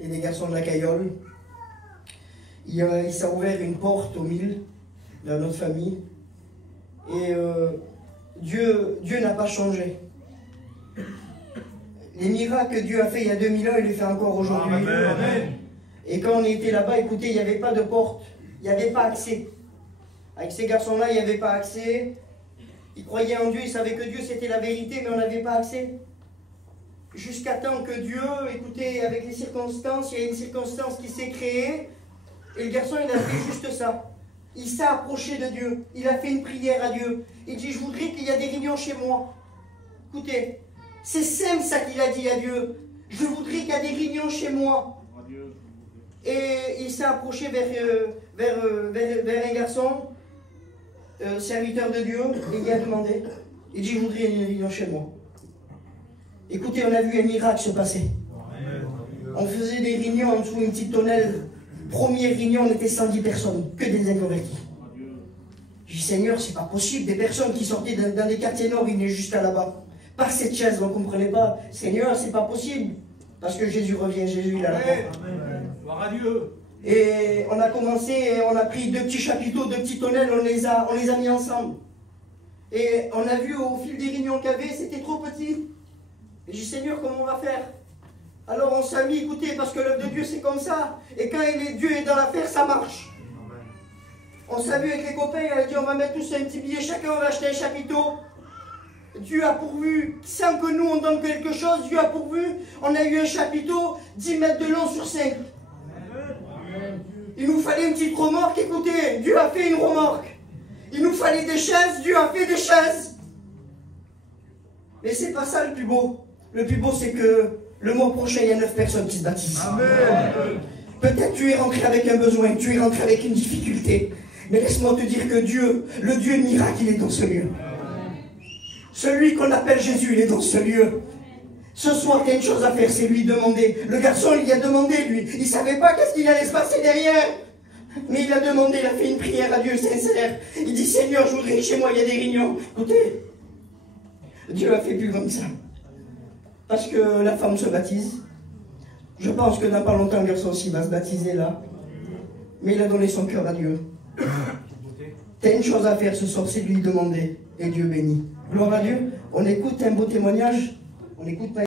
Et des garçons de la Caillole. Il s'est ouvert une porte au milieu dans notre famille. Et Dieu n'a pas changé. Les miracles que Dieu a fait il y a 2000 ans, il les fait encore aujourd'hui. Et quand on était là-bas, écoutez, il n'y avait pas de porte, il n'y avait pas accès. Avec ces garçons-là, il n'y avait pas accès. Ils croyaient en Dieu, ils savaient que Dieu c'était la vérité, mais on n'avait pas accès. Jusqu'à temps que Dieu, écoutez, avec les circonstances, il y a une circonstance qui s'est créée, et le garçon, il a fait juste ça. Il s'est approché de Dieu, il a fait une prière à Dieu. Il dit, je voudrais qu'il y ait des réunions chez moi. Écoutez, c'est simple ça qu'il a dit à Dieu. Je voudrais qu'il y ait des réunions chez moi. Et il s'est approché vers un garçon, serviteur de Dieu, et il a demandé. Il dit, je voudrais une réunion chez moi. Écoutez, on a vu un miracle se passer. On faisait des réunions en dessous d'une petite tonnelle. Première réunion, on était 110 personnes, que des inconvertis. J'ai dit, Seigneur, c'est pas possible. Des personnes qui sortaient dans des quartiers nord, ils venaient juste là-bas. Par cette chaise, on ne comprenait pas. Seigneur, c'est pas possible. Parce que Jésus revient, Jésus, il a la porte. Gloire à Dieu. Et on a commencé, on a pris 2 petits chapiteaux, 2 petites tonnelles, on les a mis ensemble. Et on a vu au fil des réunions qu'il y avait, c'était trop petit. Et j'ai dit, Seigneur, comment on va faire? Alors on s'est mis, écoutez, parce que l'œuvre de Dieu c'est comme ça. Et quand Dieu est dans l'affaire, ça marche. On s'est vu avec les copains, il a dit, on va mettre tous un petit billet, chacun on va acheter un chapiteau. Dieu a pourvu, sans que nous on donne quelque chose, Dieu a pourvu. On a eu un chapiteau, 10 mètres de long sur 5. Il nous fallait une petite remorque, écoutez, Dieu a fait une remorque. Il nous fallait des chaises, Dieu a fait des chaises. Mais c'est pas ça le plus beau. Le plus beau, c'est que le mois prochain, il y a 9 personnes qui se baptisent. Peut-être tu es rentré avec un besoin, tu es rentré avec une difficulté. Mais laisse-moi te dire que Dieu, le Dieu miracle, il est dans ce lieu. Celui qu'on appelle Jésus, il est dans ce lieu. Ce soir, il y a une chose à faire, c'est lui demander. Le garçon, il y a demandé, lui. Il ne savait pas qu'est-ce qu'il allait se passer derrière. Mais il a demandé, il a fait une prière à Dieu sincère. Il dit, Seigneur, je voudrais que chez moi, il y a des réunions. Écoutez, Dieu a fait plus comme ça. Parce que la femme se baptise. Je pense que dans pas longtemps, le garçon aussi va se baptiser là. Mais il a donné son cœur à Dieu. Tu as une chose à faire ce soir, c'est de lui demander. Et Dieu bénit. Gloire à Dieu. On écoute un beau témoignage. On écoute